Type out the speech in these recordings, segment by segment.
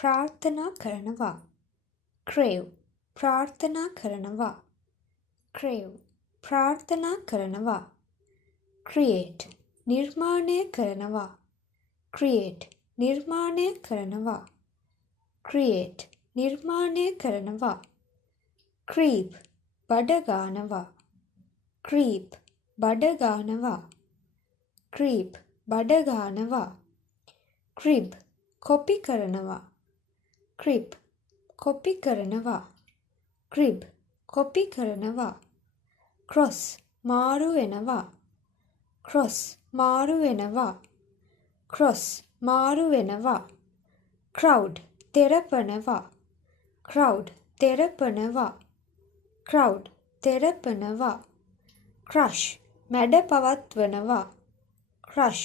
ප්‍රාර්ථනා කරනවා. crave ප්‍රාර්ථනා කරනවා. crave ප්‍රාර්ථනා කරනවා. create නිර්මාණය කරනවා. create නිර්මාණය කරනවා. create නිර්මාණය කරනවා. creep බඩ ගන්නවා. creep බඩ ගන්නවා. creep බඩ ගන්නවා. crib කොපි කරනවා. crib කොපි කරනවා. crib කොපි කරනවා. cross මාරු වෙනවා. cross මාරු වෙනවා. cross මාරු වෙනවා. crowd තෙරපනවා. crowd තෙරපනවා. crowd තෙරපනවා. crush මැඩ පවත්වනවා. crush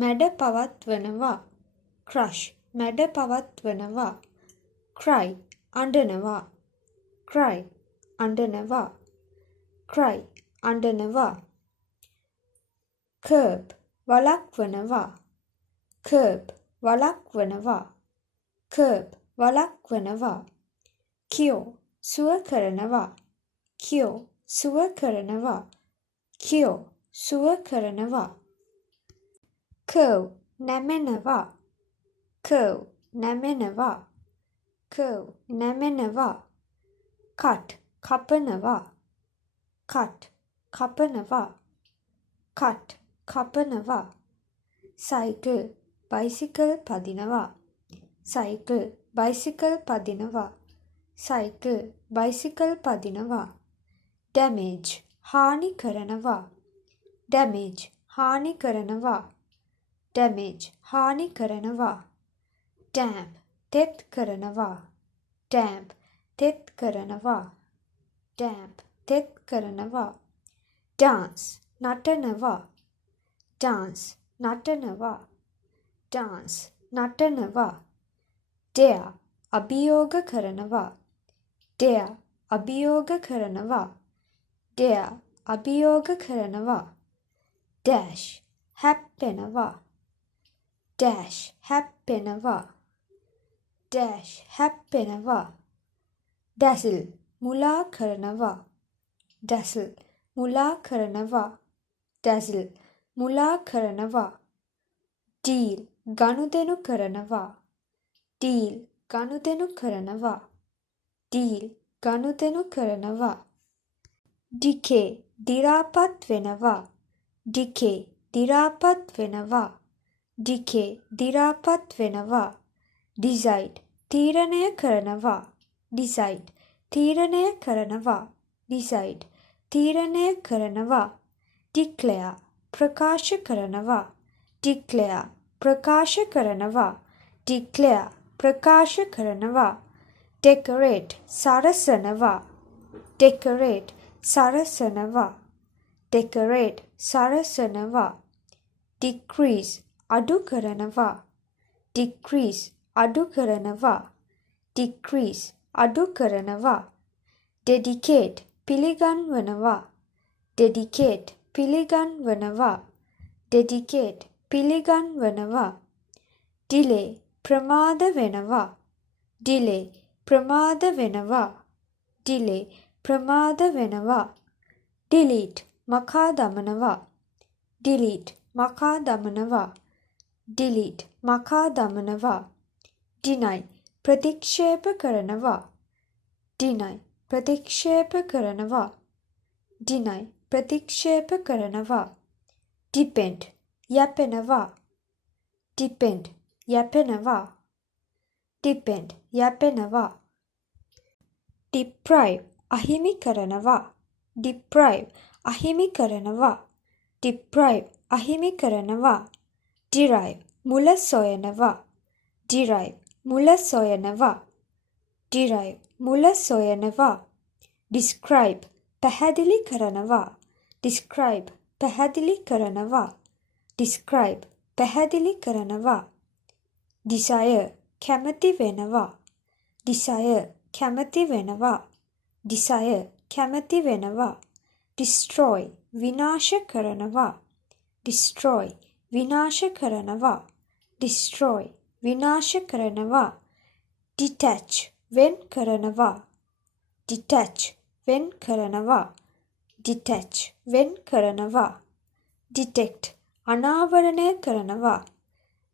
මැඩ පවත්වනවා. crush මැඩ පවත්වනවා. cry අඬනවා. cry අඬනවා. cry අඬනවා. curb වළක්වනවා. curb වළක්වනවා. curb වළක්වනවා. cure සුව කරනවා. cure සුව කරනවා. cure සුව කරනවා. curve නැමෙනවා. curve නැමෙනවා. curve නැමෙනවා. cut කපනවා. cut කපනවා. cut කපනවා. cycle bicycle පදිනවා. cycle bicycle පදිනවා. cycle bicycle පදිනවා. damage හානි කරනවා. damage හානි කරනවා. damage හානි කරනවා. damp තෙත් කරනවා. damp තෙත් කරනවා. damp තෙත් කරනවා. dance නටනවා. dance නටනවා. dance නටනවා. dare අභියෝග කරනවා. dare අභියෝග කරනවා. dare අභියෝග කරනවා. dash හැප්පෙනවා. dash හැප්පෙනවා. dash හැප්පෙනවා. dazzle මුලා කරනවා. dazzle මුලා කරනවා. dazzle මුලා කරනවා. deal ගනුදෙනු කරනවා. deal ගනුදෙනු කරනවා. deal ගනුදෙනු කරනවා. decay දි รา පත් වෙනවා. decay දි รา පත් වෙනවා. decay දි รา පත් වෙනවා. decide තීරණය කරනවා. decide තීරණය කරනවා. decide තීරණය කරනවා. declare ප්‍රකාශ කරනවා. declare ප්‍රකාශ කරනවා. declare ප්‍රකාශ කරනවා. decorate සරසනවා. decorate සරසනවා. decorate සරසනවා. decrease අඩු කරනවා. decrease අඩු කරනවා. decrease අඩු කරනවා. dedicate පිළිගන්වනවා. dedicate පිළිගන්වනවා. dedicate පිළිගන්වනවා. delay ප්‍රමාද වෙනවා. delay ප්‍රමාද වෙනවා. delay ප්‍රමාද වෙනවා. delete මකා දමනවා. delete මකා දමනවා. delete මකා දමනවා. deny ප්‍රතික්ෂේප කරනවා. deny ප්‍රතික්ෂේප කරනවා. deny ප්‍රතික්ෂේප කරනවා. depend යැපෙනවා. depend යැපෙනවා. depend යැපෙනවා. deprive අහිමි කරනවා. deprive අහිමි කරනවා. deprive අහිමි කරනවා. derive මුල සොයනවා. derive මුල සොයනවා. derive මුල සොයනවා. describe පැහැදිලි කරනවා. describe පැහැදිලි කරනවා. describe පැහැදිලි කරනවා. desire කැමති වෙනවා. desire කැමති වෙනවා. desire කැමති වෙනවා. destroy විනාශ කරනවා. destroy විනාශ කරනවා. destroy විනාශ කරනවා. detach වෙන් කරනවා detach වෙන් කරනවා detach වෙන් කරනවා detect අනාවරණය කරනවා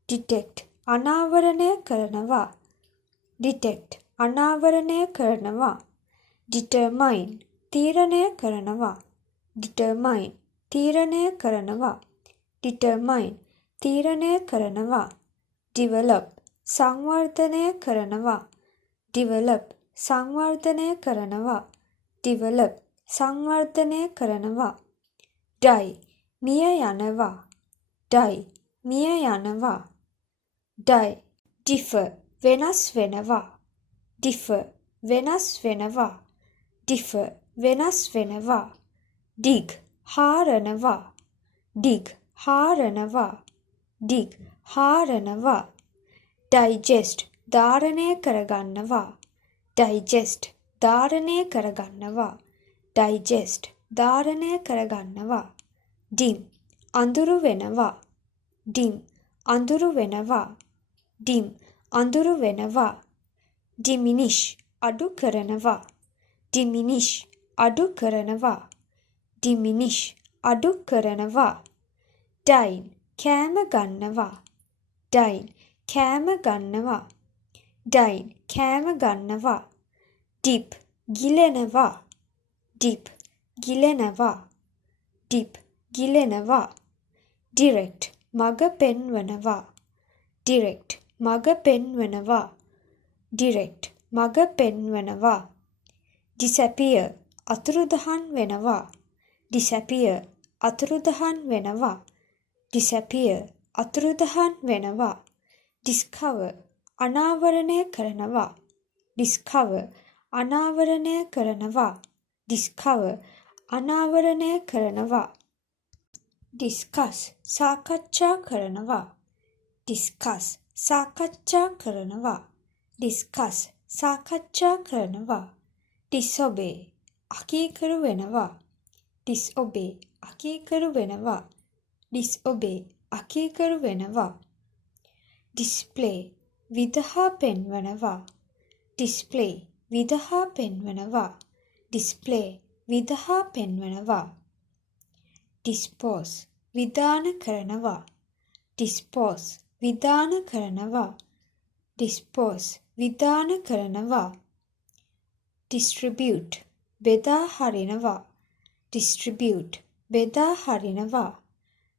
detect අනාවරණය කරනවා detect අනාවරණය කරනවා determine තීරණය කරනවා determine තීරණය කරනවා determine තීරණය කරනවා develop සංවර්ධනය කරනවා develop සංවර්ධනය කරනවා develop සංවර්ධනය කරනවා die මිය යනවා die මිය යනවා die differ වෙනස් වෙනවා differ වෙනස් වෙනවා differ වෙනස් වෙනවා dig හාරනවා dig හාරනවා dig හාරනවා digest ධාරණය කරගන්නවා digest ධාරණය කරගන්නවා digest ධාරණය කරගන්නවා dim අඳුරු වෙනවා dim අඳුරු වෙනවා dim අඳුරු වෙනවා diminish අඩු කරනවා diminish අඩු කරනවා diminish අඩු කරනවා dine කෑම ගන්නවා dine කෑම ගන්නවා dine කෑම ගන්නවා dip ගිලෙනවා dip ගිලෙනවා dip ගිලෙනවා direct මඟ පෙන්වනවා direct මඟ පෙන්වනවා direct මඟ පෙන්වනවා disappear අතුරුදහන් වෙනවා disappear අතුරුදහන් වෙනවා disappear අතුරුදහන් වෙනවා discover අනාවරණය කරනවා discover අනාවරණය කරනවා discover අනාවරණය කරනවා discuss සාකච්ඡා කරනවා discuss සාකච්ඡා කරනවා discuss සාකච්ඡා කරනවා disobey අකීකරු වෙනවා disobey අකීකරු වෙනවා disobey අකීකරු වෙනවා display විදහා පෙන්වනවා display විදහා පෙන්වනවා display විදහා පෙන්වනවා dispose විධාන කරනවා dispose විධාන කරනවා dispose විධාන කරනවා distribute බෙදා හරිනවා distribute බෙදා හරිනවා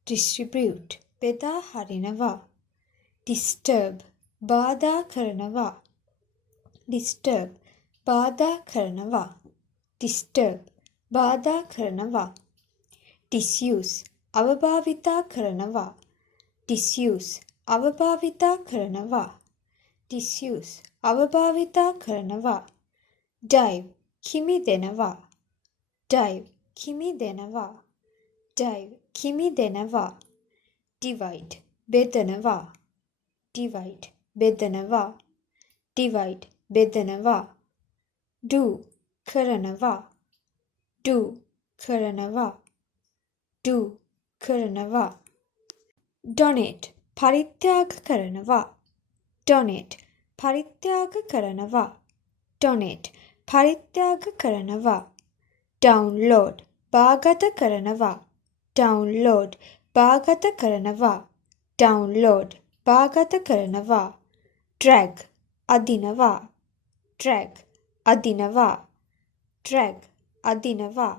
distribute බෙදා හරිනවා disturb බාධා කරනවා disturb බාධා කරනවා disturb බාධා කරනවා disuse අවභාවිතා කරනවා disuse අවභාවිතා කරනවා disuse අවභාවිතා කරනවා dive කිමි දෙනවා dive කිමි දෙනවා dive කිමි දෙනවා divide බෙදනවා divide බෙදනවා divide බෙදනවා do කරනවා do කරනවා do කරනවා donate පරිත්‍යාග කරනවා donate පරිත්‍යාග කරනවා donate පරිත්‍යාග කරනවා download භාගත කරනවා download භාගත කරනවා download භාගත කරනවා drag අදිනවා drag අදිනවා drag අදිනවා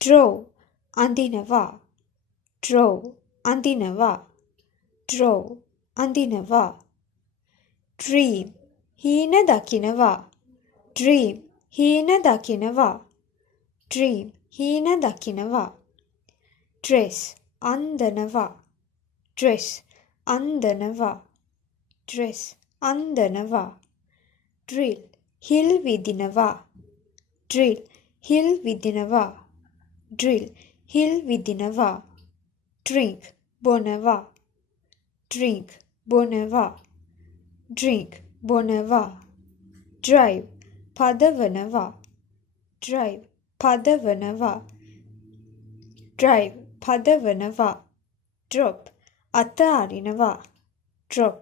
draw අඳිනවා draw අඳිනවා draw අඳිනවා dream හීන දකිනවා dream හීන දකිනවා dream හීන දකිනවා dress අන්දනවා dress අන්දනවා dress අන්දනවා drill හිල් විදිනවා drill හිල් විදිනවා drill හිල් විදිනවා drink බොනවා drink බොනවා drink බොනවා drive පදවනවා drive පදවනවා drive පදවනවා drop අතාරිනවා drop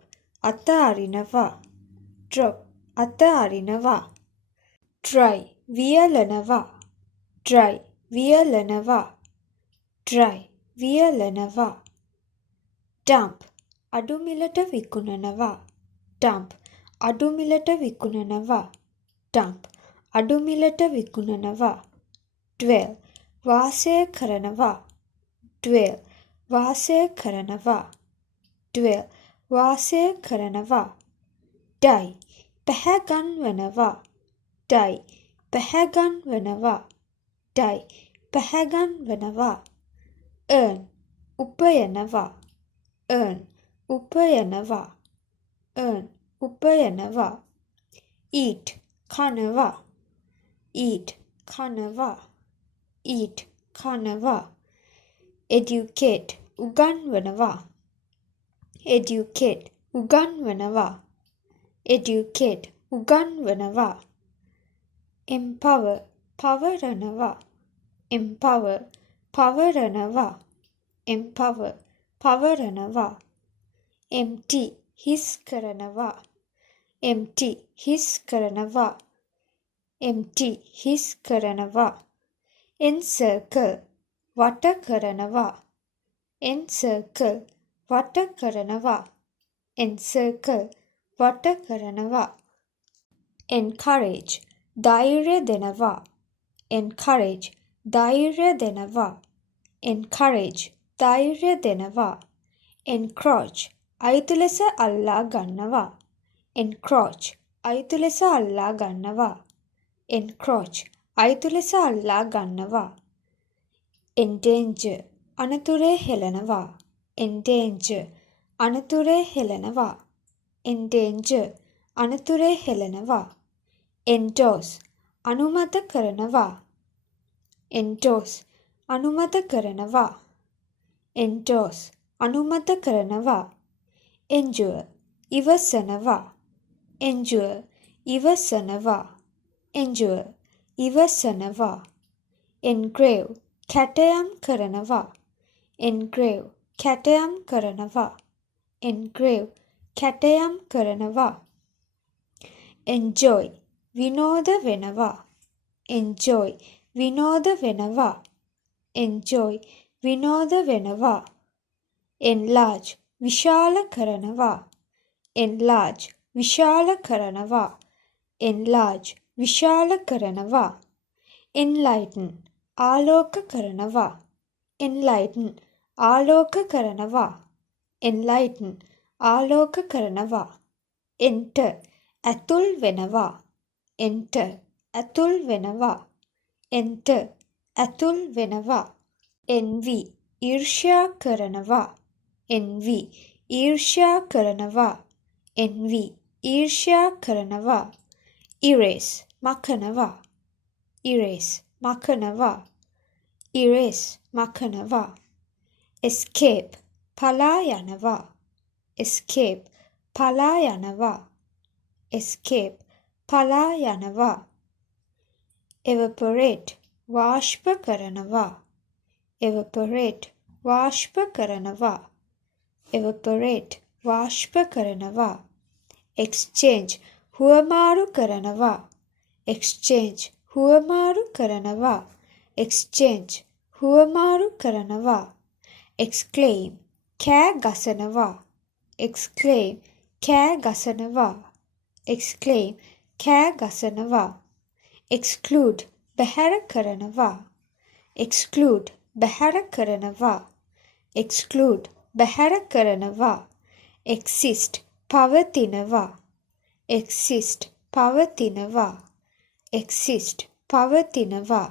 අතාරිනවා drop අතහරිනවා. try වියලනවා. try වියලනවා. try වියලනවා. dump අඩු මිලට විකුණනවා. dump අඩු මිලට විකුණනවා. dump අඩු මිලට විකුණනවා. dwell වාසය කරනවා. dwell වාසය කරනවා. dwell වාසය කරනවා. die පැහැගන්වනවා. die පැහැගන්වනවා. die පැහැගන්වනවා. earn උපයනවා. earn උපයනවා. earn උපයනවා. eat කනවා. eat කනවා. eat කනවා. educate උගන්වනවා. educate උගන්වනවා. educate උගන්වනවා. empower පවරනවා. empower පවරනවා. empower පවරනවා. empty හිස් කරනවා. empty හිස් කරනවා. empty හිස් කරනවා. encircle වට කරනවා. encircle වට කරනවා. encircle වට කරනවා. encourage ධෛර්ය දෙනවා. encourage ධෛර්ය දෙනවා. encourage ධෛර්ය දෙනවා. encroach අයිති ලෙස අල්ලා ගන්නවා. encroach අයිති ලෙස අල්ලා ගන්නවා. encroach අයිති ලෙස අල්ලා ගන්නවා. endanger අනතුරේ හෙළනවා. endanger අනතුරේ හෙළනවා. endanger අනතුරේ හෙළනවා. endorse අනුමත කරනවා. endorse අනුමත කරනවා. endorse අනුමත කරනවා. endure ඉවසනවා. endure ඉවසනවා. endure ඉවසනවා. engrave කැටයම් කරනවා. engrave කැටයම් කරනවා. engrave කැටයම් කරනවා. enjoy විනෝද වෙනවා. enjoy විනෝද වෙනවා. enjoy විනෝද වෙනවා. enlarge විශාල කරනවා. enlarge විශාල කරනවා. enlarge විශාල කරනවා. enlighten ආලෝක කරනවා. enlighten ආලෝක කරනවා. enlighten ආලෝක කරනවා. enter ඇතුල් වෙනවා. enter ඇතුල් වෙනවා. enter ඇතුල් වෙනවා. envy ඊර්ෂ්‍යා කරනවා. envy ඊර්ෂ්‍යා කරනවා. envy ඊර්ෂ්‍යා කරනවා. erase මකනවා. erase මකනවා. erase මකනවා. escape පලා යනවා. escape පලා යනවා. escape පලා යනවා. evaporate වාෂ්ප කරනවා. evaporate වාෂ්ප කරනවා. evaporate වාෂ්ප කරනවා. exchange හුවමාරු කරනවා. exchange හුවමාරු කරනවා. exchange හුවමාරු කරනවා. exclaim කෑ ගසනවා. exclaim කෑ ගසනවා. exclaim කෑ ගසනවා. exclude බැහැර කරනවා. exclude බැහැර කරනවා. exclude බැහැර කරනවා. exist පවතිනවා. exist පවතිනවා. exist පවතිනවා.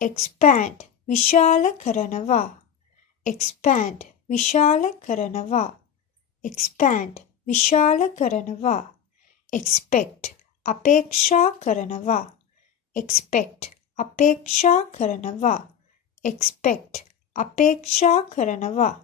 expand විශාල කරනවා. expand විශාල කරනවා. expand විශාල කරනවා. expect අපේක්ෂා කරනවා. expect අපේක්ෂා කරනවා. expect අපේක්ෂා කරනවා.